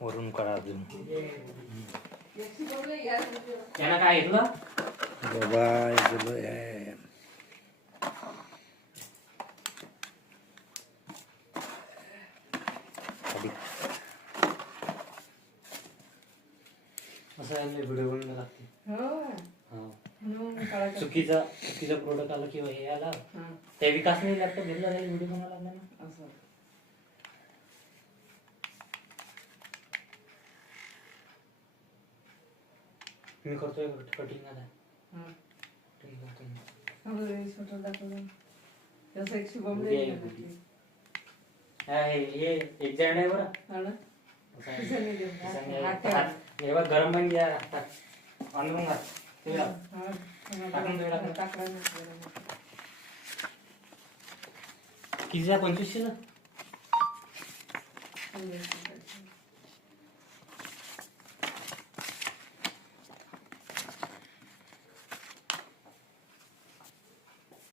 वरून करा अजून त्याला काय आहे तुला बाबा आहे असं व्हिडिओ बनवायला लागते. चुकीचा प्रोडक्ट आला किंवा हे आला त्या विकास नाही लॅपटॉप घेतला जाईल व्हिडिओ बनवायला लागला ना. असं मी करतोय कटिंग आता. एक जण आहे बरं गरम पाणी द्या आणून किती 2500